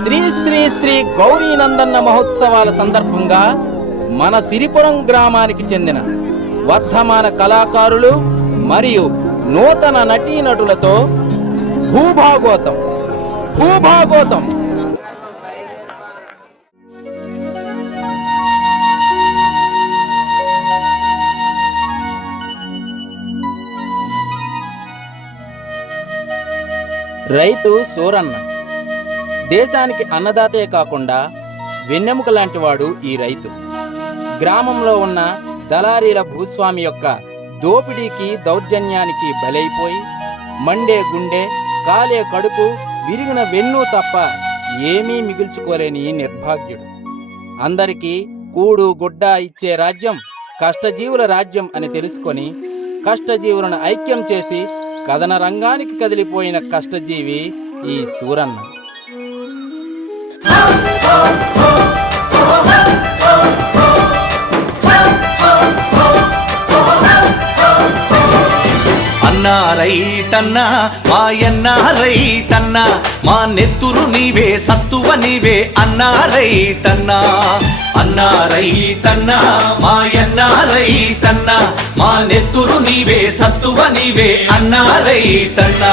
శ్రీ శ్రీ శ్రీ గౌరీనందన్న మహోత్సవాల సందర్భంగా మన సిరిపురం గ్రామానికి చెందిన వర్ధమాన కళాకారులు మరియు నూతన నటీనటులతో భూభాగోతం భూభాగోతం. రైతు సూరన్న దేశానికి అన్నదాతే కాకుండా వెన్నెముక లాంటివాడు ఈ రైతు. గ్రామంలో ఉన్న దళారీల భూస్వామి యొక్క దోపిడీకి దౌర్జన్యానికి బలైపోయి మండే గుండె, కాలే కడుపు, విరిగిన వెన్ను తప్ప ఏమీ మిగుల్చుకోలేని నిర్భాగ్యుడు. అందరికీ కూడు గుడ్డ ఇచ్చే రాజ్యం కష్టజీవుల రాజ్యం అని తెలుసుకొని కష్టజీవులను ఐక్యం చేసి కథన రంగానికి కదిలిపోయిన కష్టజీవి ఈ సూరన్న. అన్నా రైతన్నా మాయన్నా రైతన్నా మా నెత్తురు నీవే సత్తువ నీవే అన్నా రైతన్నా. అన్నా రైతన్నా మాయన్నా రైతన్నా మా నెత్తురు నీవే సత్తువ నీవే అన్నా రైతన్నా.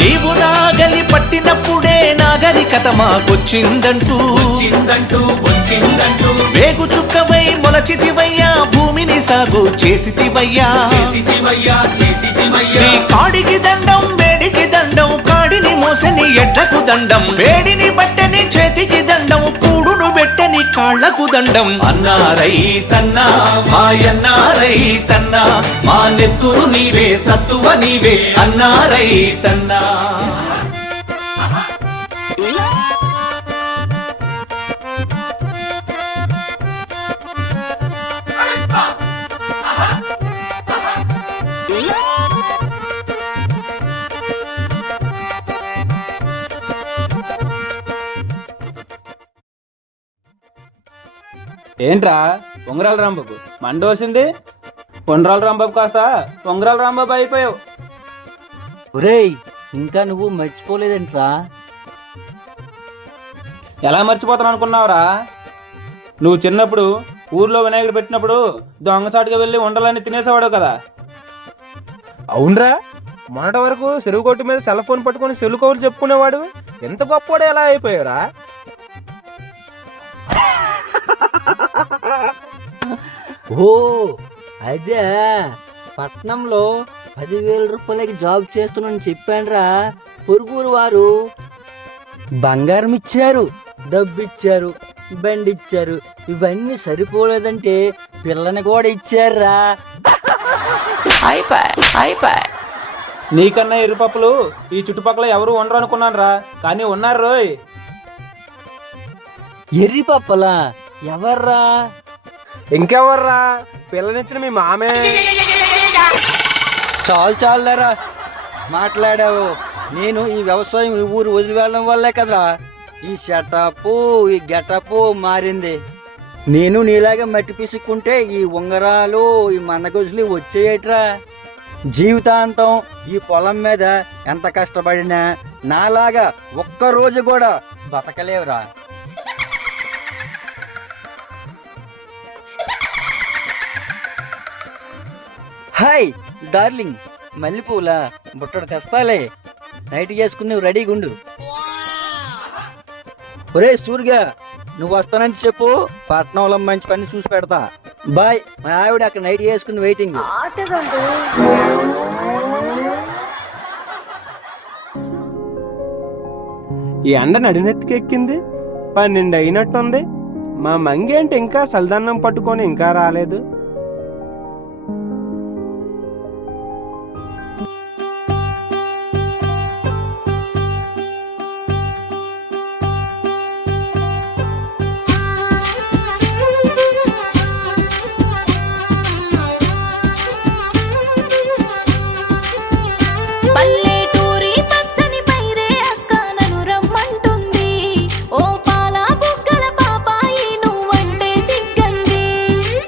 నీవు నాగలి పట్టినప్పుడే నాగరికత మాకొచ్చిందంటూ వచ్చిందంటూ వేగు చుక్కవై మొలచితివయ్యా, భూమిని సాగు చేసితివయ్యా. నీ కాడికి దండం వేడికి దండం, కాడిని మోసని ఎడ్లకు దండం, వేడిని బట్టని చేతికి దండం, కూడును పెట్టని కాళ్లకు దండం. అన్నా రైతన్నా మాయన్నా రైతన్నా మా నెత్తురు నీవే సత్తువ నీవే అన్నా రైతన్నా. ఏంట్రా ఉంగరాల రాంబాబు మండోసింది? ఉంగరాల రాంబాబు కాస్త ఉంగరాల రాంబాబు అయిపోయావు. ఒరేయ్, ఇంకా నువ్వు మర్చిపోలేదంట్రా? ఎలా మర్చిపోతాను అనుకున్నావురా? నువ్వు చిన్నప్పుడు ఊర్లో వినాయకుడు పెట్టినప్పుడు దొంగచాటుగా వెళ్ళి ఉండలని తినేసేవాడు కదా. అవునరా, మొన్నటి వరకు చెరువు కొట్టు మీద సెల్ ఫోన్ పట్టుకుని సెల్ కౌలు చెప్పుకునేవాడు. ఎంత గొప్పవాడు ఎలా అయిపోయారా? ఓ అదే, పట్నంలో 10,000 రూపాయలకి జాబ్ చేస్తున్నాను చెప్పానురా. పొరుగురు వారు బంగారం ఇచ్చారు, డబ్బు ఇచ్చారు, బండి ఇచ్చారు. ఇవన్నీ సరిపోలేదంటే పిల్లని కూడా ఇచ్చారా. నీకన్నా ఎరుపప్పులు ఈ చుట్టుపక్కల ఎవరు ఉండరు అనుకున్నాను రా, కానీ ఉన్నారు రోయ్. ఎర్రిపప్పలా? ఎవర్రా? ఇంకెవర్రా, పిల్లనిచ్చిన మీ మామే. చాలులేరా మాట్లాడావు. నేను ఈ వ్యవసాయం ఈ ఊరు వదిలి వెళ్ళడం వల్లే కదరా ఈ షటప్ ఈ గెటప్ మారింది. నేను నీలాగా మట్టి పిసుక్కుంటే ఈ ఉంగరాలు ఈ మన్నగొజులు వచ్చేయట్రా. జీవితాంతం ఈ పొలం మీద ఎంత కష్టపడినా నాలాగా ఒక్కరోజు కూడా బతకలేవురా. హాయ్ డార్లింగ్, మల్లెపూల బుట్టడు తెస్తాలే, నైట్ చేసుకుని నువ్వు రెడీగా ఉండు. ఒరే సూర్గా, నువ్వు వస్తానంటే చెప్పు, పట్నంలో మంచి పని చూసి పెడతా. బాయ్. మా ఆవిడ అక్కడ నైట్ చేసుకుని వెయిటింగ్. ఈ ఎండ నడినెత్తికెక్కింది, 12 అయినట్టుంది. మా మంగేంటి ఇంకా సల్దన్నం పట్టుకొని ఇంకా రాలేదు?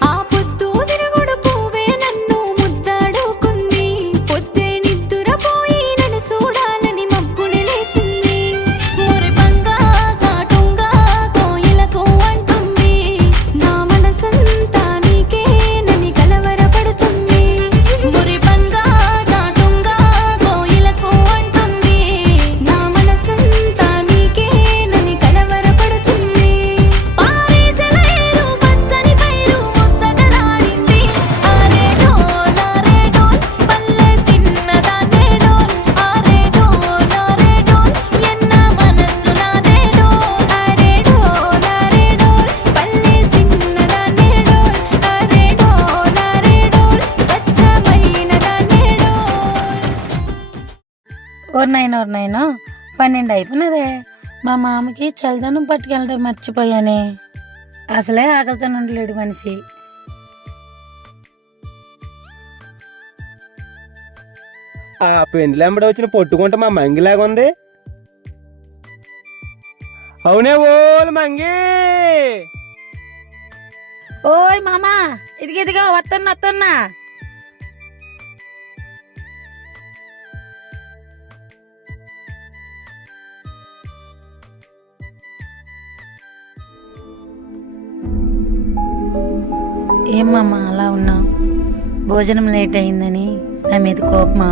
ఆ పొద్దు నాయనో 12 అయిపోయినదే. మా మామకి చలిదనం పట్టుకెళ్ళడం మర్చిపోయానే. అసలే ఆకలితో ఉండలేడు మనిషి. ఆ పెండ్లెంబడి వచ్చిన పొట్టుకుంటే మా మంగిలాగా ఉంది. అవునే ఓలు మంగి. ఓయ్ మామా, ఇదిగో వస్తున్నా. ఏం మామా అలా ఉన్నావు? భోజనం లేట్ అయిందని నా మీద కోపమా?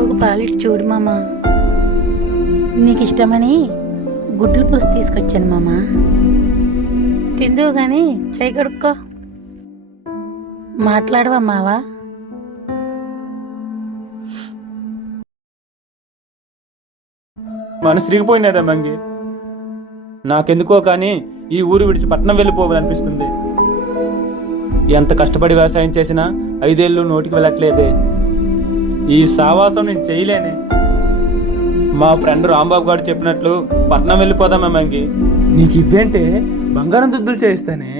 ఒక పాలిటి చూడు మామా. నీకు ఇష్టమని గుడ్లు పులుసు తీసుకొచ్చాను మామా. తిందువు గాని చేయి కడుక్కో. మాట్లాడవా మావా? మనసు తిరిగిపోయినదా మంగి. నాకెందుకో కానీ ఈ ఊరు విడిచి పట్నం వెళ్ళిపోవాలనిపిస్తుంది. ఎంత కష్టపడి వ్యవసాయం చేసినా 5 ఏళ్ళు నోటికి వెళ్ళట్లేదే. ఈ సావాసం నేను చేయలేనే. మా ఫ్రెండ్ రాంబాబు గారు చెప్పినట్లు పట్నం వెళ్ళిపోదామా మంగి. నీకు ఇవ్వేంటే బంగారం దుద్దులు చేయిస్తానే.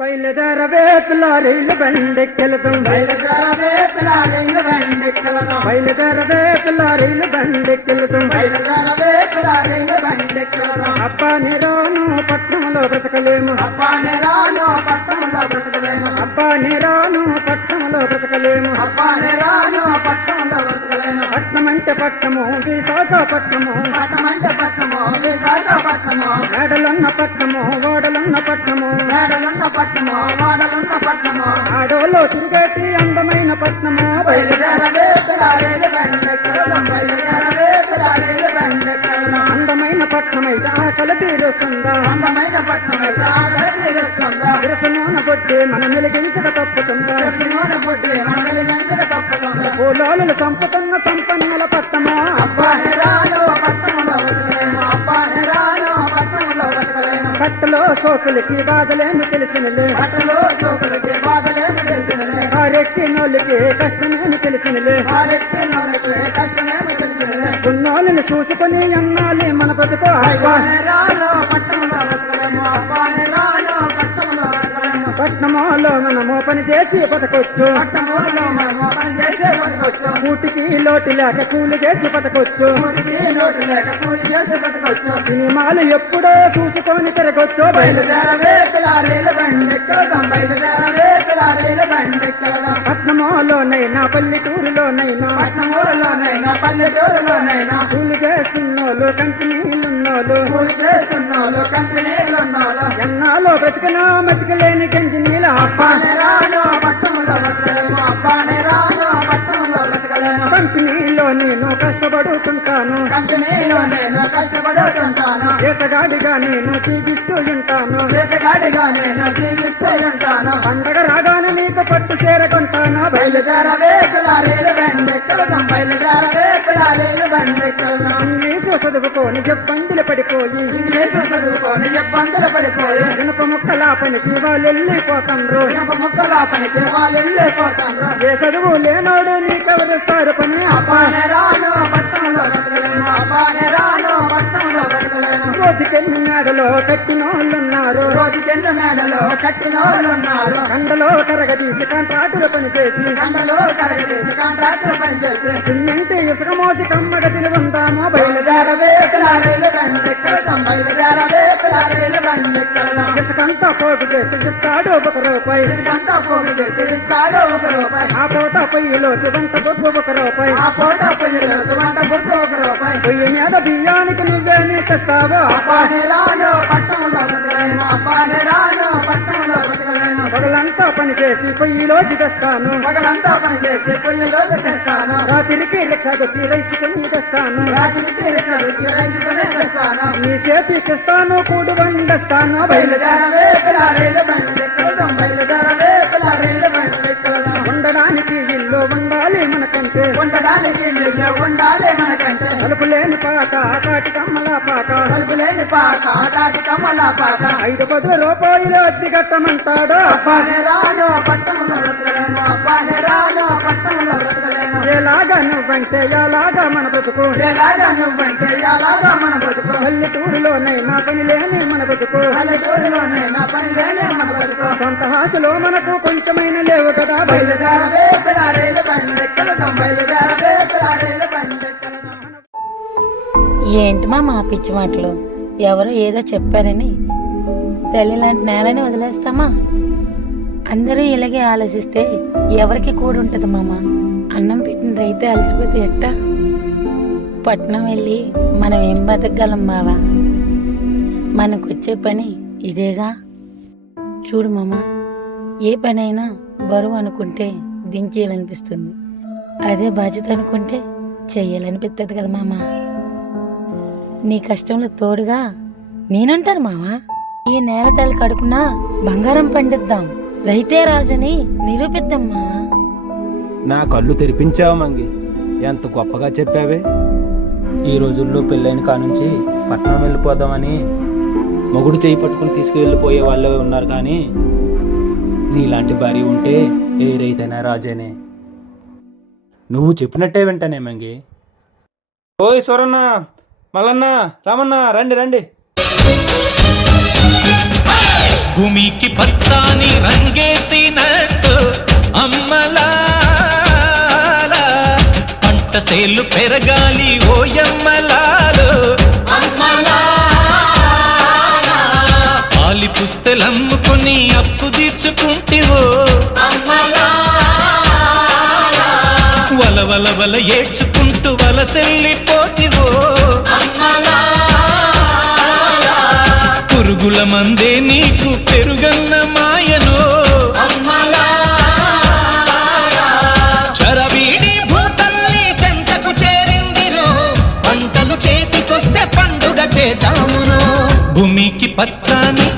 బయలుదేరవే పిల్లారీలు బండెక్కెళతాం, బయలుదేరవే పిల్లారీలు బండెక్కెళతాం, బయలుదేరవే పిల్లారీలు బండెక్కెళతాం, బయలుదేరవే పిల్లారీలు బండెక్కెళతాం. అబ్బాని రాను పట్నంలో బ్రతకలేము, అబ్బాని రాను పట్నంలో బ్రతకలేము, అబ్బాని రాను పట్నంలో బ్రతకలేము, అబ్బాని రాను పట్నంలో బ్రతకలేము. పట్నం అంటే పట్నము విశాఖపట్నము, పట్నం అంటే పట్నము విశాఖపట్నము. మేడలున్న పట్నము ఓడలున్న పట్నము, మేడలున్న పట్నము ఓడలున్న పట్నము. ఆడోలో తిరిగేటి అందమైన పట్నము. బయలుదేరవే పిల్లారీలు బండెక్కెళతాం, బయలుదేరవే పిల్లారీలు బండెక్కెళతాం. అందమైన పట్నమైతే ఆకలి తీరుస్తుందా, అందమైన పట్నమైతే ఆకలి తీరుస్తుందా. విరసనోన బొడ్డి మన వెలిగించక తప్పుతుందా, విరసనోన బొడ్డి మన వెలిగించక తప్పుతుందా. పూలోలు సంపుతున్న సంపన్నుల పట్నమా. అబ్బాని రాను పట్నంలో బతకలేము, అబ్బాని రాను పట్నంలో బతకలేము. బట్టలో సోకులకి బాధలేమి తెలిసినలే, బట్టలో సోకులకి బాధలేమి తెలిసినలే. కారెక్కి నోళ్ళకి కష్టమేమి తెలిసినలే, కారెక్కి నోళ్ళకి కష్టమేమి తెలిసినలే. ఉన్నోళ్ళని చూసుకొని అన్నాళ్ళి మన బతుకు. అబ్బాని రాను పట్నంలో బతకలేము, అబ్బాని రాను పట్నంలో బతకలేము. పట్నమోలో మనము పని చేసి బతకొచ్చు, పట్నమోలో మనము పని చేసి బతకొచ్చు. కూటికి లోటు లేక కూలి చేసి బతకొచ్చు, కూటికి లోటు లేక కూలి చేసి బతకొచ్చు. సినిమాలు ఎప్పుడో చూసుకొని తిరగొచ్చు. బయలుదేరవే పిల్లారీలు బండెక్కెళతాం, బయలుదేరవే పిల్లారీలు బండెక్కెళతాం. పట్నమోలోనైనా పల్లెటూరులోనైనా, పట్నమూరులోనైనా పల్లెటూరులోనైనా. కూలి చేస్తున్నోళ్ళు కంపెనీలున్నోళ్ళు, కూలి చేస్తున్నోళ్ళు కంపెనీలున్నోళ్ళు. ఎన్నాలో బ్రతికినా మతికలేని గంజి నీళ్ళ. అబ్బాని రాను పట్నంలో బ్రతకలేము, అబ్బాని రాను పట్నంలో బ్రతకలేము. కంపెనీలో నేను కష్టపడుతుంటాను, కంపెనీలో నేను కష్టపడుతుంటాను. చేతగాడిగా నేను జీవిస్తూ ఉంటాను, చేతగాడిగా నేను జీవిస్తూ ఉంటాను. పండగ రాగానే నీకు పట్టు చేరకుంటాను. బయలుదేరవే పిల్లారీలు బండెక్కెళతాం, బయలుదేరవే పిల్లారీలు బండెక్కెళతాం. ఇంగ్లీషు చదువుకొని ఇబ్బందులు పడిపోయి, ఇంగ్లీషు చదువుకొని ఇబ్బందులు పడిపోయి. ఇనుప ముక్కల పనికి వాళ్ళు వెళ్ళిపోతాండ్రు, ఇనుప ముక్కల పనికి వాళ్ళు వెళ్ళిపోతాండ్రు. ఏ చదువు లేనోడు నీకెవరిస్తారు పని. అబ్బాని రాను పట్నంలో బ్రతకలేము, అబ్బాని రాను పట్నంలో బ్రతకలేము. రోజుకెన్ని మేడలో కట్టినోళ్ళున్నారు, రోజుకెన్ని మేడలో కట్టినోళ్ళున్నారు. కండలో కరగదీసి కాంట్రాక్టులు పని చేసి, కండలో కరగదీసి కాంట్రాక్టులు పని చేసి. సిమెంట్ ఇసుక మోసి కమ్మగా తిరుగుందాము. బయలుదేరవే పిల్లారీలు బండెక్కెళతాం, బయలుదేరవే పిల్లారీలు బండెక్కెళతాం. ఇసుకంతా పోగు చేసి ఇస్తాడు 1 రూపాయి, ఇసుకంతా పోగు చేసి ఇస్తాడు 1 రూపాయి. ఆ పూట పొయ్యిలోకి వంట బొగ్గు 1 రూపాయి, ఆ పూట పొయ్యిలోకి వంట బొగ్గు 1 రూపాయి. పొయ్యి మీద బియ్యానికి నువ్వేమి తెస్తావో. అబ్బాని రాను పట్నంలో బ్రతకలేను, అబ్బాని రాను పట్నంలో బ్రతకలేను. పగలంతా పని చేసి పొయ్యిలోకి తెస్తాను, పగలంతా పని చేసి పొయ్యిలోకి తెస్తాను. రాత్రికి రిక్షా కొట్టి రైసు కొని తెస్తాను, రాత్రికి రిక్షా కొట్టి రైసు కొని తెస్తాను. నీ చేతికిస్తాను కూడు వండేస్తాను. బయలుదేరవే పిల్లారీలు బండెక్కెళతాం, బయలుదేరవే పిల్లారీలు బండెక్కెళతాం. ఉండడానికి ఇల్లు ఉండాలి మనకంటే, ఉండడానికి ఇల్లు ఉండాలి మనకంటే. తలుపు లేని పాక కాటి కమ్మల పాక, తలుపు లేని పాక కాటి కమ్మల పాక. 5-10 రూపాయలు అద్దె కట్టమంటాడు. అబ్బాని రాను పట్టణంలో బ్రతకలేము, అబ్బాని రాను పట్టణంలో బ్రతకలేము. ఎలా ఎలాగా నువ్వంటే ఎలాగా మన బతుకు ఎలాగా నువ్వంటే ఎలాగా మన బతుకు పల్లెటూరులోనైనా పని లేని మన బతుకు పల్లెటూరులోనైనా పని లేని మన బతుకు సొంత హాసులో మనకు కొంచెమైన లేవు కదా బయలుదేరవే పిల్లారేల బండెక్కలదాం బయలుదేరవే పిల్లారేల బండెక్కలదాం. ఏంటి మా పిచ్చి మాటలు? ఎవరో ఏదో చెప్పారని తల్లి లాంటి నేలని వదిలేస్తామా? అందరూ ఇలాగే ఆలోచిస్తే ఎవరికి కూడి ఉంటుంది మామ? అన్నం పెట్టిన రైతే అలసిపోతే ఎట్టా? పట్నం వెళ్ళి మనం ఏం బతకగలం బావా? మనకొచ్చే పని ఇదేగా. చూడు మామ, ఏ పనైనా బరువు అనుకుంటే దించేయాలనిపిస్తుంది, అదే బాధ్యత అనుకుంటే చెయ్యాలనిపిస్తుంది కదా మామ. నీ కష్టంలో తోడుగా నేనుంటాను మావా. ఈ నేల తల్లి కడుపున బంగారం పండిద్దాం, రైతే రాజని నిరూపిద్దాం మావా. నా కళ్ళు తెరిపించావు మంగి, ఎంత గొప్పగా చెప్పావే. ఈ రోజుల్లో పెళ్ళైన కానుంచి పట్నం వెళ్ళిపోదామని మొగుడు చేయి పట్టుకుని తీసుకువెళ్ళిపోయే వాళ్ళే ఉన్నారు, కానీ నీలాంటి భార్య ఉంటే ఏ రైతైనా రాజేనే. నువ్వు చెప్పినట్టే వింటానే మంగి. ఓయ్ స్వరన్న, మల్లన్న, రామన్న, రండి రండి. భూమికి పత్తాని రంగేసినట్టు అమ్మలాల పంట సేలు పెరగాలి ఓయమ్మలాలు. పాలి పుస్తెలమ్ముకొని అప్పు తీర్చుకుంటివో వల వల వల ఏడ్చుకుంటూ వలసెళ్ళిపోతివో. పురుగుల మందే నీకు పెరుగన్న మాయనో. చరవీడి భూతల్లి చెంతకు చేరిందిరో, పంటలు చేతికొస్తే పండుగ చేద్దామురో. భూమికి పచ్చాని,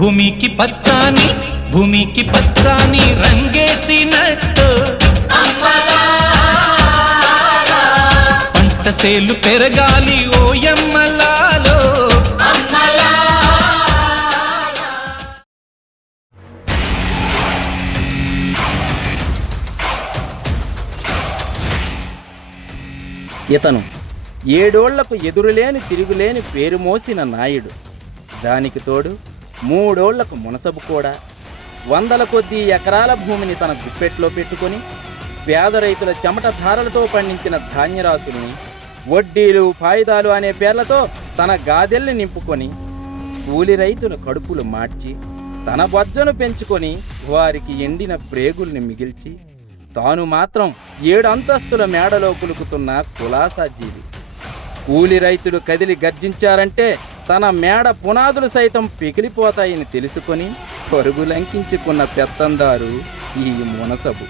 భూమికి పచ్చాని, భూమికి పచ్చాని రంగేసినట్టు పంట సేలు పెరగాలి ఓయమ్మలాలో. ఇతను 7 ఏళ్లకు ఎదురులేని తిరుగులేని పేరు మోసిన నాయుడు. దానికి తోడు 3 ఏళ్లకు మునసబు కూడా. 100ల కొద్దీ ఎకరాల భూమిని తన గుప్పెట్లో పెట్టుకొని పేద రైతుల చెమట ధారలతో పండించిన ధాన్యరాశుల్ని వడ్డీలు ఫాయిదాలు అనే పేర్లతో తన గాదెల్ని నింపుకొని కూలి రైతుల కడుపులు మార్చి తన బొజ్జను పెంచుకొని వారికి ఎండిన ప్రేగుల్ని మిగిల్చి తాను మాత్రం 7 అంతస్తుల మేడలో కులుకుతున్న కులాసా జీవి. కూలి రైతులు కదిలి గర్జించారంటే తన మేడ పునాదులు సైతం పిగిలిపోతాయని తెలుసుకొని పరుగులంకించుకున్న పెత్తందారు ఈ మునసబు.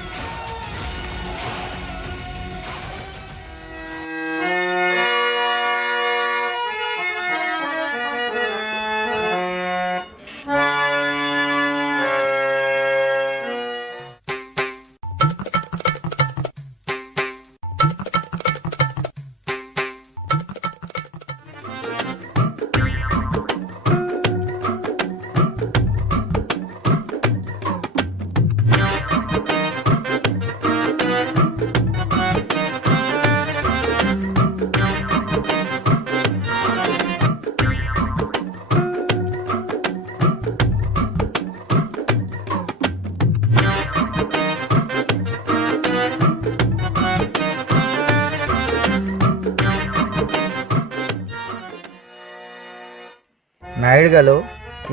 నాయుడు గారు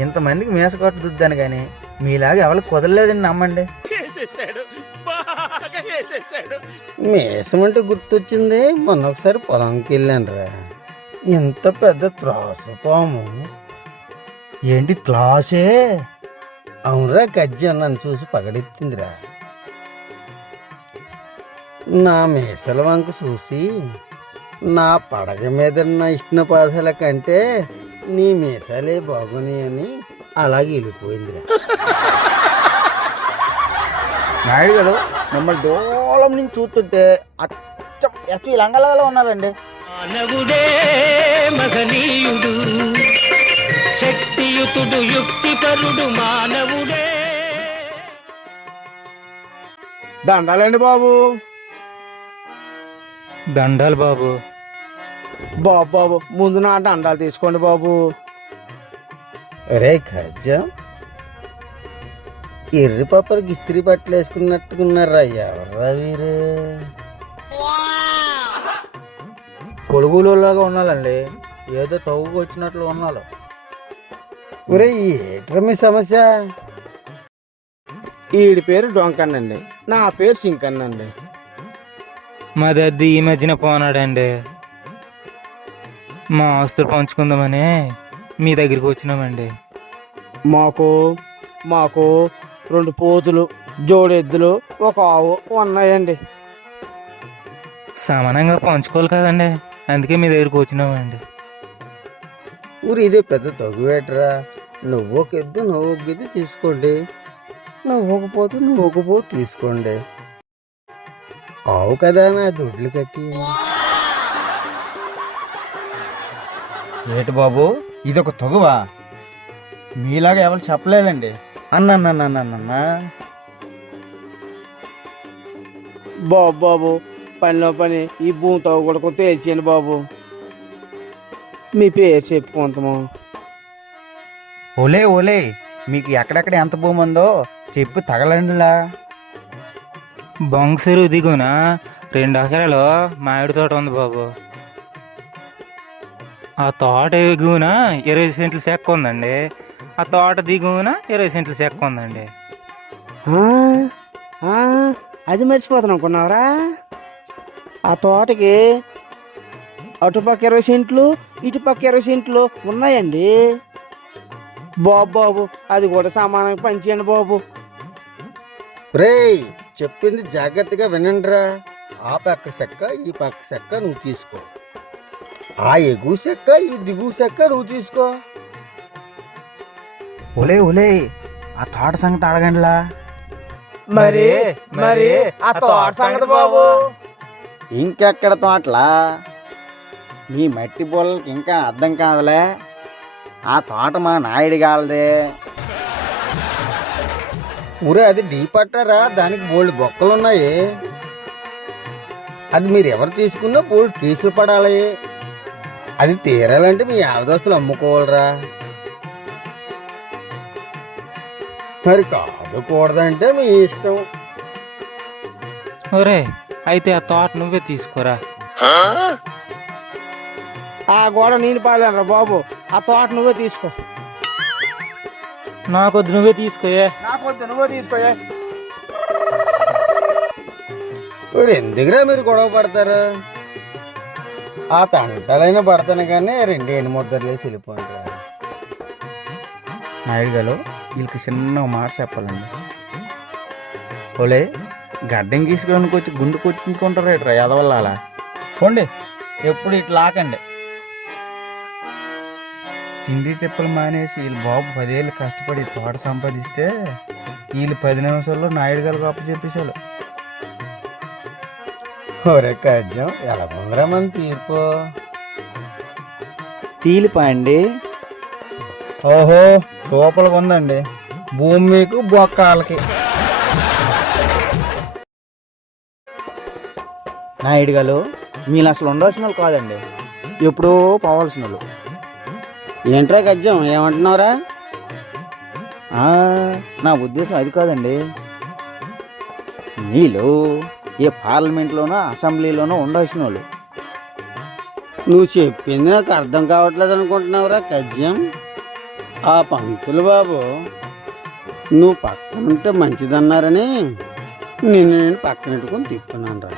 ఇంతమందికి మీస కట్టుద్దాను కానీ మీలాగా ఎవరికి కుదరలేదని నమ్మండి. మీసమంటే గుర్తొచ్చింది, మొన్న ఒకసారి పొలంకి వెళ్ళానురా. ఇంత పెద్ద త్రాసు పాము. ఏంటి త్రాసే? అవునరా, గజ్జి నన్ను చూసి పగడెత్తిందిరా. నా మీసల వంక చూసి నా పడగ మీద నా ఇష్ట పాదాల కంటే నీ మీసాలే బాగున్నాయి అని అలాగే వెళ్ళిపోయిందిరా. నాయుడు గారు మిమ్మల్ని దూరం నుంచి చూస్తుంటే అచ్చం ఎస్వి లంగలలో ఉన్నారండి. మానవుడే మహనీయుడు, శక్తియుతుడు, యుక్తికరుడు మానవుడే. 「だんだんでバブ」దండాలు బాబు. బాబు బాబు ముందు నా దండాలు తీసుకోండి బాబు. రే ఖర్జం, ఎర్రి పప్పలకి ఇస్త్రీ బట్టలు వేసుకున్నట్టుకున్నారా? ఎవర్రా వీరు? పొరుగులోలాగా ఉన్నాలండి, ఏదో తవ్వుకు వచ్చినట్లు ఉన్నాడు. ఒరే ఏట్రా మీ సమస్య? ఈడి పేరు డొంకన్నండి, నా పేరు సింకన్నండి. మా దద్ది ఈ మధ్యన పోనాడండి. మా ఆస్తులు పంచుకుందామని మీ దగ్గరికి వచ్చినామండి. మాకు 2 పోతులు, జోడెద్దులు, ఒక ఆవు ఉన్నాయండి. సమానంగా పంచుకోవాలి కదండి, అందుకే మీ దగ్గరికి వచ్చినామండి. ఊరు ఇదే పెద్ద తగువేట్రా. నువ్వు ఒక ఎద్దు నువ్వు ఒక ఎద్దు తీసుకోండి, నువ్వు ఒక పోతు నువ్వు ఒక పోతు తీసుకోండి. ఆవు కదా నా దొడ్లు కట్టి. ఏటి బాబు, ఇదొక తగువా? మీలాగా ఎవరు చెప్పలేదండి. అన్న బాబు పనిలో పని ఈ భూమి తవ్వకూడదు తేల్చేయండి బాబు. మీ పేరు చెప్పుకుంటాము. ఓలే ఓలే, మీకు ఎక్కడెక్కడ ఎంత భూమి ఉందో చెప్పి తగలండిలా. బొంగసరు దిగున 2 ఎకరాలు మామిడి తోట ఉంది బాబు. ఆ తోట ఎగువన 20 సెంట్లు చెక్క ఉందండి. ఆ తోట దిగువన 20 సెంట్లు చెక్క ఉందండి. అది మర్చిపోతాను అనుకున్నావరా? ఆ తోటకి అటుపక్క 20 సెంట్లు, ఇటుపక్క 20 సెంట్లు ఉన్నాయండి. బాబు అది కూడా సమానంగా పంచేయండి బాబు. రేయ్ చెప్పింది జాగ్రత్తగా వినండిరా. ఆ పక్క చెక్క ఈ పక్క చెక్క నువ్వు తీసుకో, ఆ ఎగువ చెక్క ఈ దిగువ చెక్క నువ్వు తీసుకో. ఓలే ఓలే, ఆ తోట సంగతి అడగండిలా. మరి ఆ తోట సంగతి బాబు. ఇంకెక్కడ తోటలా? మీ మట్టి బోళ్ళకి ఇంకా అర్థం కాదులే. ఆ తోట మా నాయుడు గాలదే. ఊరే అది డీ పట్టారా, దానికి బోల్డ్ బొక్కలున్నాయి. అది మీరు ఎవరు తీసుకున్నా బోల్డ్ కేసులు పడాలి. అది తీరాలంటే మీ యావదస్తులు అమ్ముకోవాలరా. మరి కాదు కూడదంటే మీ ఇష్టం. ఒరే అయితే ఆ తోట నువ్వే తీసుకోరా. ఆ గోడ నేను పాలేనరా బాబు, ఆ తోట నువ్వే తీసుకో. నాకొద్దు, నువ్వే తీసుకోయే. నాకొద్దు, నువ్వే తీసుకోయే. ఎందుకురా మీరు గొడవ పడతారు? ఆ తంటలైనా పడతాను కానీ 2 ఎన్ని ముద్దర్లేసి వెళ్ళిపోండిరా. నాయుడు గారు, వీళ్ళకి చిన్న మాట చెప్పాలండి. ఓలే, గడ్డం గీసుకోడానికి వచ్చి గుండు కొట్టించుకుంటారు రేట్రా ఎదవల్ల. అలా పోండి, ఎప్పుడు ఇట్లా ఆకండి. తిండి తిప్పలు మానేసి వీళ్ళు బాబు 10 ఏళ్ళు కష్టపడి తోట సంపాదిస్తే వీళ్ళు 10 నిమిషాల్లో నాయుడు గారు గొప్ప చెప్పేశారు. ఒరే కజ్జం, ఎలా ఉందిరా మన తీర్పు? తీలిపాయండి. ఓహో సూపర్గా ఉందండి. భూమి మీకు బొక్కాలకి. నాయుడు గారు, మీరు అసలు ఉండాల్సిన వాళ్ళు కాదండి, ఎప్పుడో పోవాల్సిన వాళ్ళు. ఏంట్రా కజ్జం, ఏమంటున్నావురా? నా ఉద్దేశం అది కాదండి. మీరు ఏ పార్లమెంట్లోనో అసెంబ్లీలోనో ఉండాల్సిన వాళ్ళు. నువ్వు చెప్పింది నాకు అర్థం కావట్లేదు అనుకుంటున్నావురా కజ్జం. ఆ పంతులు బాబు నువ్వు పక్కనుంటే మంచిదన్నారని నేను పక్కనెట్టుకొని తిప్పున్నాను రా.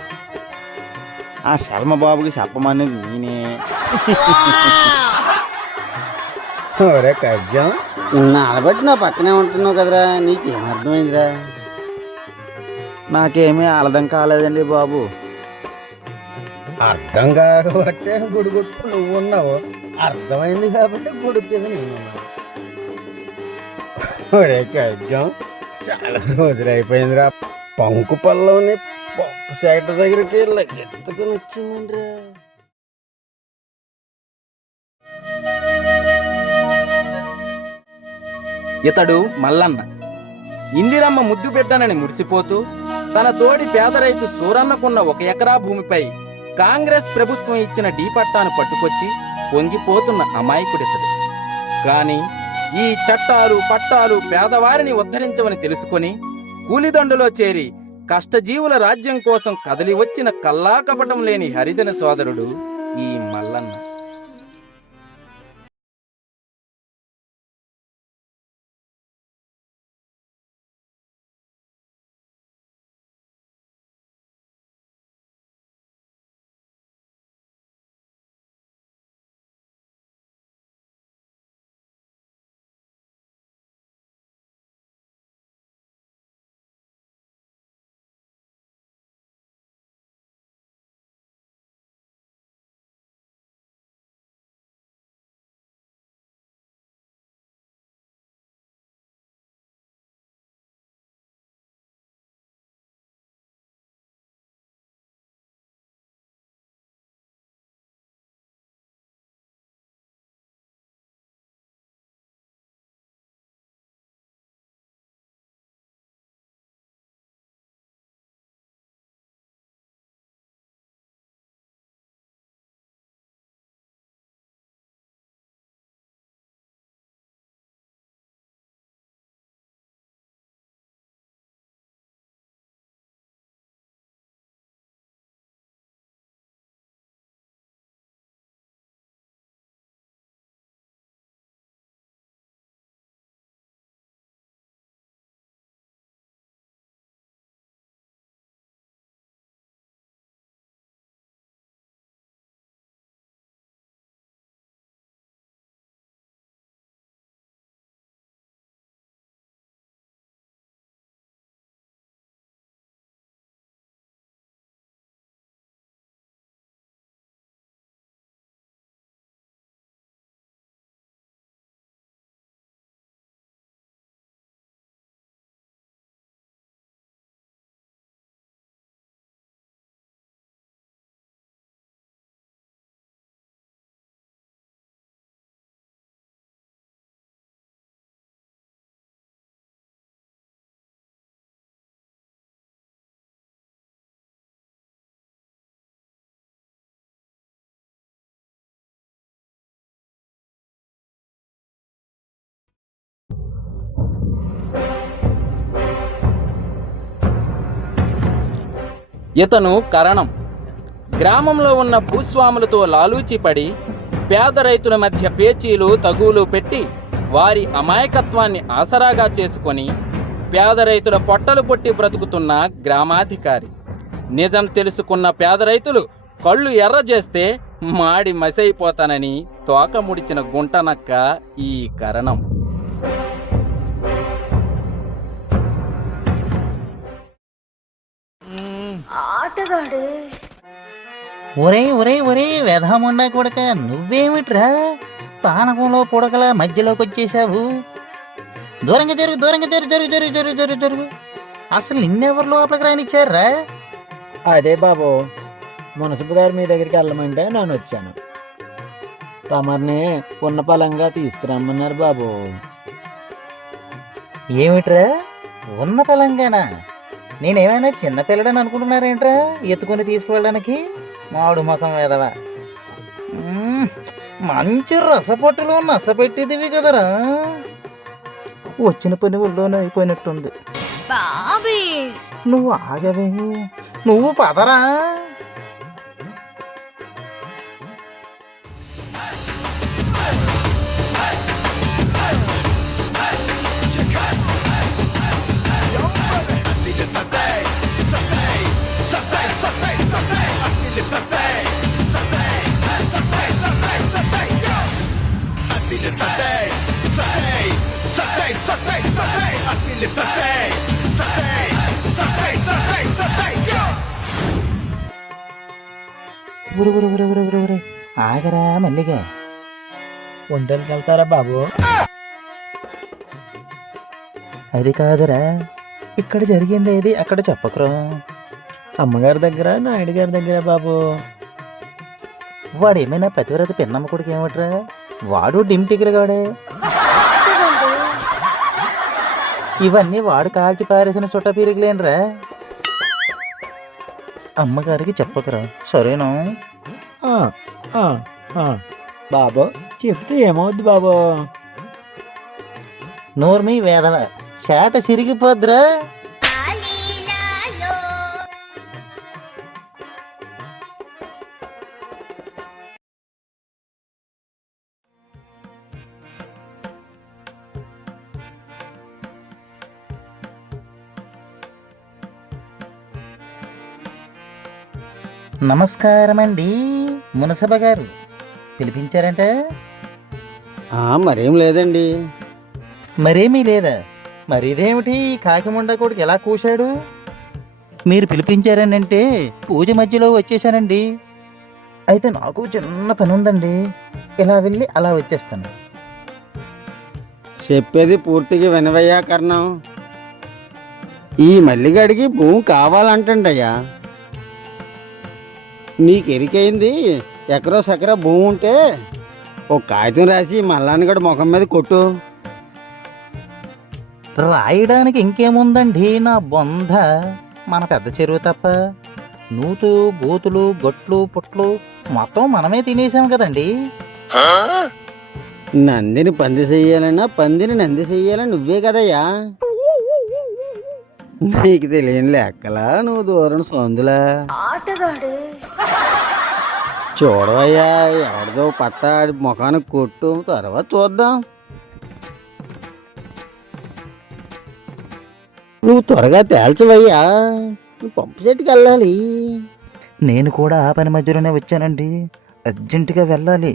ఆ శర్మ బాబుకి చెప్పమనేది నేనే. ఒరే కజ్జం, నాలబట్టి నా పక్కనే ఉంటున్నావు కదరా, నీకేం అర్థమైందిరా? నాకేమీ అర్థం కాలేదండి బాబు. అర్థం కాకపోతే గుడి కొట్టు నువ్వు ఉన్నావు, అర్థమైంది కాబట్టి గుడి కింద నేను ఉన్నాను. ఒరే కజ్జం, చాలా రోజులు అయిపోయిందిరా. పంకు పళ్ళని పప్పు సైట్ దగ్గరికి ఎత్తుకుని వచ్చిందండిరా. ఇతడు మల్లన్న. ఇందిరమ్మ ముద్దు బిడ్డనని మురిసిపోతూ తన తోడి పేద రైతు సూరన్నకున్న 1 ఎకరా భూమిపై కాంగ్రెస్ ప్రభుత్వం ఇచ్చిన డీ పట్టాను పట్టుకొచ్చి పొంగిపోతున్న అమాయకుడితడు. కాని ఈ చట్టాలు పట్టాలు పేదవారిని ఉద్ధరించవని తెలుసుకొని కూలిదండులో చేరి కష్టజీవుల రాజ్యం కోసం కదలి వచ్చిన కల్లాకపటం లేని హరిజన సోదరుడు ఈ మల్లన్న. ఇతను కరణం. గ్రామంలో ఉన్న భూస్వాములతో లాలూచిపడి పేద రైతుల మధ్య పేచీలు తగువులు పెట్టి వారి అమాయకత్వాన్ని ఆసరాగా చేసుకొని పేద రైతుల పొట్టలు కొట్టి బ్రతుకుతున్న గ్రామాధికారి. నిజం తెలుసుకున్న పేద రైతులు కళ్ళు ఎర్ర చేస్తే మాడి మసైపోతానని తోక ముడిచిన గుంటనక్క ఈ కరణం. ఒరే ఒరే ఒరే వెధముండా కొడక, నువ్వేమిట్రా పానకంలో పుడకల మధ్యలోకి వచ్చేసావు? దూరంగా జరుగు, దూరంగా జరుగు జరుగు జరుగు జరుగు జరుగు జరుగు. అసలు నిన్నెవరు లోపలికి రానిచ్చారా? అదే బాబు, మునసబు గారు మీ దగ్గరికి వెళ్ళమంటే నేను వచ్చాను. తమరిని ఉన్న పలంగా తీసుకురమ్మన్నారు బాబు. ఏమిట్రా ఉన్న పలంగానా? నేనేమైనా చిన్నపిల్లడని అనుకుంటున్నారేంట్రా ఎత్తుకొని తీసుకువెళ్ళడానికి? మామిడి ముఖం వేదవా. మంచి రసపట్టులో నసపెట్టేదివి కదరా. వచ్చిన పని ఒళ్ళోనే అయిపోయినట్టుంది. నువ్వు ఆగవే, నువ్వు పదరా. ఆగరా మల్లిగా. ఒంటరికి వెళ్తారా బాబు? అది కాదురా, ఇక్కడ జరిగింది ఏది అక్కడ చెప్పకురా. అమ్మగారి దగ్గర, నాయుడు గారి దగ్గర బాబు. వాడేమైనా పతివ్రత పిన్నమ్మ కొడుకు ఏమిట్రా? వాడు డిమ్టిగిరగాడే. ఇవన్నీ వాడు కాల్చి పారేసిన చుట్ట పీరిగిలేనరా. అమ్మగారికి చెప్పకరా, సరేనా? బాబు చెప్తే ఏమవుద్ది బాబు? నోర్మి వేదవ, చేట సిరిగిపోద్రా. నమస్కారమండి మునసబ గారు, పిలిపించారంట? మరేం లేదండి. మరేమీ లేదా? మరి ఇదేమిటి కాకిముండ కొడుకు ఎలా కూశాడు? మీరు పిలిపించారనంటే పూజ మధ్యలో వచ్చేసానండి. అయితే నాకు చిన్న పని ఉందండి, ఇలా వెళ్ళి అలా వచ్చేస్తాను. చెప్పేది పూర్తిగా వినవయ్యా కర్ణం. ఈ మల్లిగాడికి భూమి కావాలంటండయ్యా. నీకు ఎరికైంది ఎకరో సకరా భూమి ఉంటే ఒక కాగితం రాసి మల్లానిగడు ముఖం మీద కొట్టు. రాయడానికి ఇంకేముందండి నా బొంద, మన పెద్ద చెరువు తప్ప నూతు గోతులు గొట్లు పుట్లు మొత్తం మనమే తినేసాం కదండి. నందిని పంది చెయ్యాలన్నా పందిని నంది చెయ్యాలని నువ్వే కదయ్యా. నీకు తెలియని లెక్కలా నువ్వు దూరం సొందులా చూడవయ్యా. ఎవరిదో పట్ట ఆడి ముఖానికి కొట్టు, తర్వాత చూద్దాం. నువ్వు త్వరగా తేల్చవయ్యా, నువ్వు పంపు చెట్టుకి వెళ్ళాలి. నేను కూడా ఆ పని మధ్యలోనే వచ్చానండి, అర్జెంటుగా వెళ్ళాలి.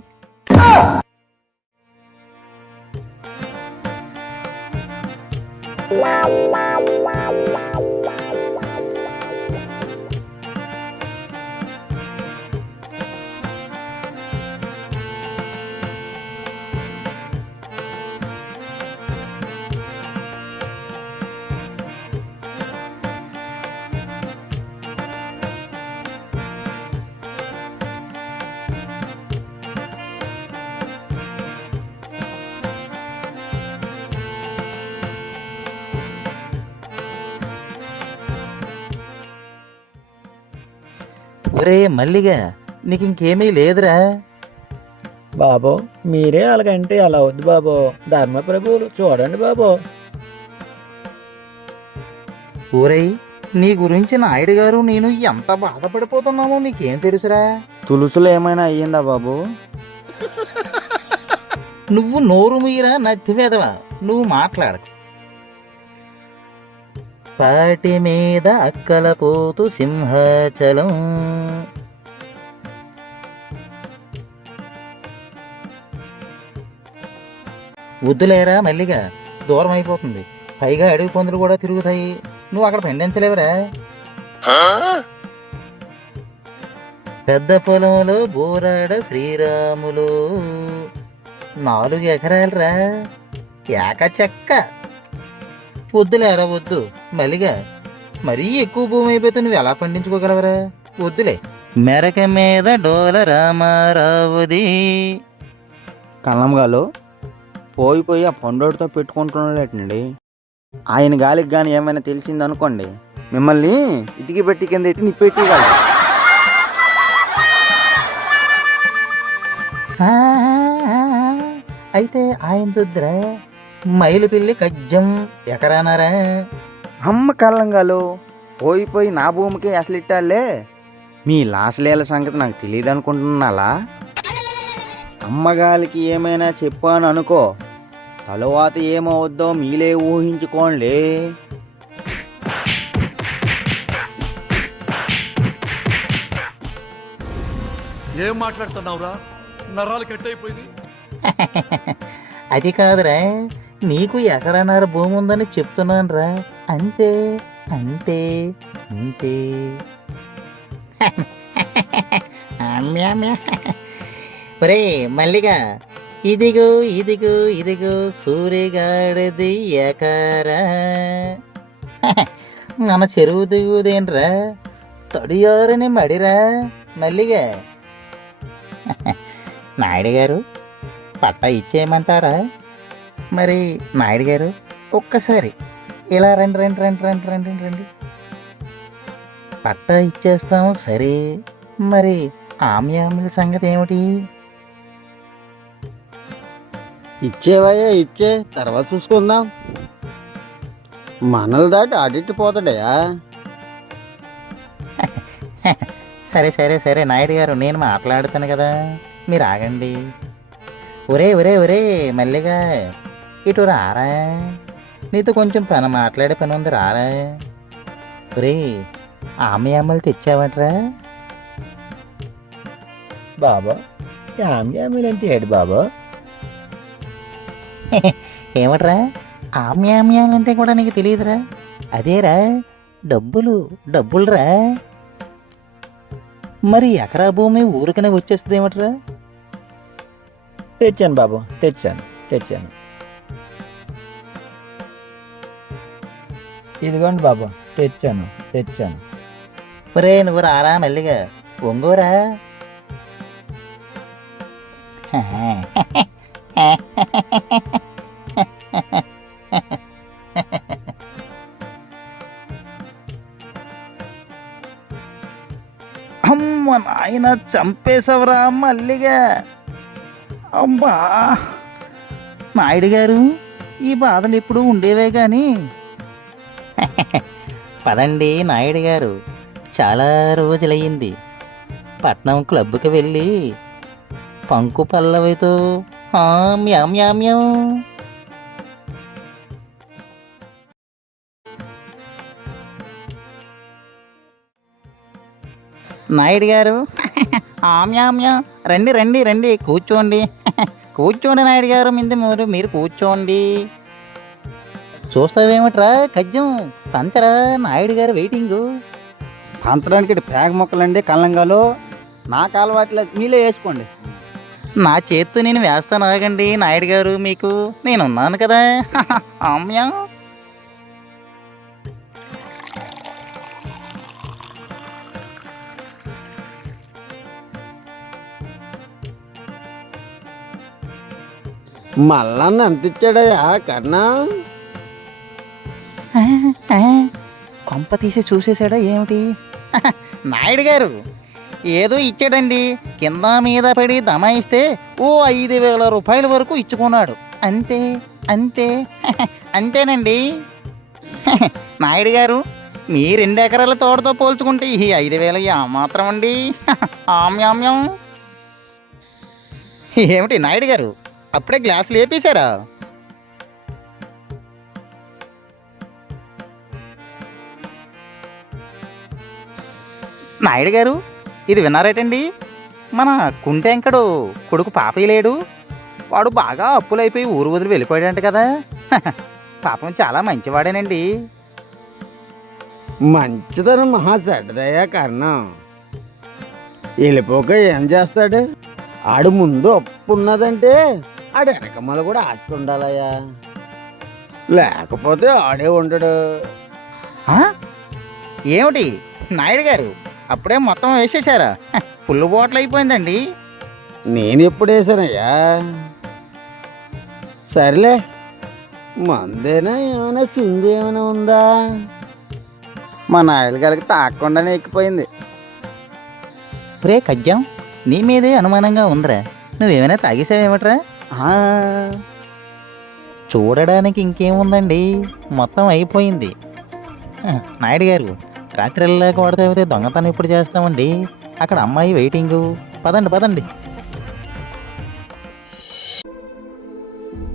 ఒరే మల్లిగా, నీకు ఇంకేమీ లేదురా? బాబు మీరే అలాగంటే అలా వద్దు బాబు, ధర్మప్రభువులు చూడండి బాబు. ఊరై, నీ గురించి నాయుడు గారు నేను ఎంత బాధపడిపోతున్నామో నీకేం తెలుసురా? తులుసులు ఏమైనా అయ్యిందా బాబు? నువ్వు నోరు మీరా నత్తివేదవా, నువ్వు మాట్లాడకు. పాటి మీద అక్కల పోతు సింహాచలం, వద్దులేరా మల్లిగా, దూరం అయిపోతుంది. పైగా అడవి పందులు కూడా తిరుగుతాయి, నువ్వు అక్కడ పెండించలేవురా. పెద్ద పొలంలో బోరాడ శ్రీరాములు 4 ఎకరాలరా, ఏకచెక్క. వద్దులేరా వద్దు మల్లిగా, మరీ ఎక్కువ భూమి అయిపోతే నువ్వు ఎలా పండించుకోగలవరా? వద్దులే. మెరక మీద డోల రామారావుది. కళ్ళంగాలు పోయి ఆ పండోడితో పెట్టుకుంటున్నాడేటండి. ఆయన గాలికి కానీ ఏమైనా తెలిసిందనుకోండి, మిమ్మల్ని ఇటుకి పెట్టి కింద ఇటు నిప్పెట్టగలరు. అయితే ఆయన దుద్రా మైలు పిల్లి కజ్జం ఎకరానారా? అమ్మ కళ్ళంగాలు పోయి నా భూమికి అసలు ఇట్టాలే. మీ లాసలీల సంగతి నాకు తెలియదు అనుకుంటున్నాలా? అమ్మగాలికి ఏమైనా చెప్పాను అనుకో, తరువాత ఏమవుద్దో మీలే ఊహించుకోండి. ఏం మాట్లాడుతున్నావురా? నరాలు కట్ అయిపోయింది. అది కాదురా, నీకు ఎకరన్నర భూమి ఉందని చెప్తున్నాను రా, అంతే అంతే అంతే. ఒరే మల్లిగా, ఇదిగో ఇదిగో ఇదిగో సూర్యగాడిది ఎకరా. మన చెరువు దిగుదేంట్రా, తడియారని మడిరా మల్లిగా. నాయుడు గారు పట్టా ఇచ్చేయమంటారా? మరి నాయుడు గారు ఒక్కసారి ఇలా రండి రండి రండి రండి రండి రండి. పట్టా ఇచ్చేస్తాం సరే, మరి ఆమ్యాముల సంగతి ఏమిటి? ఇచ్చేవయ్యా ఇచ్చే, తర్వాత చూసుకుందాం. మనలు దాటి అడిట్టి పోతాడయా. సరే సరే సరే నాయుడు గారు, నేను మాట్లాడుతాను కదా, మీరు ఆగండి. ఒరే ఒరే ఒరే మల్లిగా, ఇటు రారా, నీతో కొంచెం మాట్లాడే పని ఉంది, రారా. ఒరే ఆమ్యామ్మలు తెచ్చావట్రా? బాబా ఆమ్యామీలంటే ఏడు బాబా? ఏమట్రా ఆమ్యామ్యాలంటే కూడా నీకు తెలియదురా? అదేరా డబ్బులురా. మరి ఎకరా భూమి ఊరికనే వచ్చేస్తుంది ఏమట్రా? తెచ్చాను బాబు, తెచ్చాను. ఇదిగోండి బాబు, తెచ్చాను. ఒరే నువ్వు రారా మల్లిగా, ఒంగోరా. అమ్మ నాయన, చంపేశవరా మల్లిగా. అబ్బా నాయుడు గారు, ఈ బాధలు ఎప్పుడు ఉండేవే కానీ. పదండి నాయుడు గారు, చాలా రోజులయ్యింది. పట్నం క్లబ్కి వెళ్ళి పంకు పల్లవితో మ్యామ్యామ్యం. నాయుడు గారు, ఆమ్యామ్యం, రండి రండి రండి, కూర్చోండి. కూర్చోండి నాయుడు గారు, మీరు కూర్చోండి. చూస్తావేమిట్రా కజ్జం, పంచరా, నాయుడు గారు వెయిటింగు. పంచడానికి పేగ మొక్కలండి కళ్ళంగాలు, నాకు అలవాట్లేదు, మీలే వేసుకోండి. నా చేత్తో నేను వేస్తాను, ఆగండి నాయుడు గారు, మీకు నేనున్నాను కదా. ఆమ్యం. మల్లన్న ఎంత ఇచ్చాడయ్యా కర్ణ? కొంప తీసి చూసేశాడా ఏమిటి? నాయుడు గారు ఏదో ఇచ్చాడండి, కింద మీద పడి దమాయిస్తే ఓ 5,000 రూపాయల వరకు ఇచ్చుకున్నాడు, అంతే అంతే. అంతేనండి. నాయుడు గారు, మీ 2 ఎకరాల తోటతో పోల్చుకుంటే ఈ 5,000 మాత్రం అండి. ఆమ్యామ్యం. ఏమిటి నాయుడు గారు, అప్పుడే గ్లాసులు వేపేశారా? నాయుడు గారు, ఇది విన్నారేటండి, మన కుంటెంకడు కొడుకు పాపయ్య లేడు, వాడు బాగా అప్పులైపోయి ఊరు వదిలి వెళ్ళిపోయాడంట కదా. పాపం చాలా మంచివాడేనండి. మంచిదనం మహా చెడ్డదయ్యా కర్ణం. వెళ్ళిపోక ఏం చేస్తాడు? ఆడు ముందు అప్పు ఉన్నదంటే ఆడు వెనకమ్మలు కూడా ఆస్తి ఉండాలయ్యా, లేకపోతే ఆడే ఉండడు. ఏమిటి నాయుడు గారు, అప్పుడే మొత్తం వేసేసారా? ఫుల్ బాటిల్ అయిపోయిందండి. నేను ఎప్పుడు వేసానయ్యా? సరేలే, మందేనా ఏమైనా సింధు ఏమైనా ఉందా? మా నాయుడు గారికి తాగకుండానే ఎక్కిపోయింది. రే కజ్జం, నీ మీదే అనుమానంగా ఉందిరా, నువ్వేమైనా తాగేసావేమిట్రా? చూడడానికి ఇంకేముందండి, మొత్తం అయిపోయింది. నాయుడు గారు, రాత్రిల్లా కూడా తాగితే దొంగతనం ఇప్పుడు చేస్తామండి, అక్కడ అమ్మాయి వెయిటింగు. పదండి పదండి.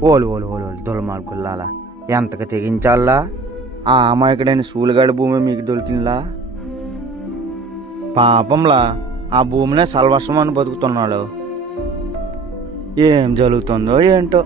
ఓలు దులమార్గుల్లాలా, ఎంతకు తెగించాలా? ఆ అమాయకుడైన సూలుగాడి భూమి మీకు దొరికిందా? పాపంలా ఆ భూమినే సల్వర్షం అని బతుకుతున్నాడు. ఏం జరుగుతుందో ఏంటో.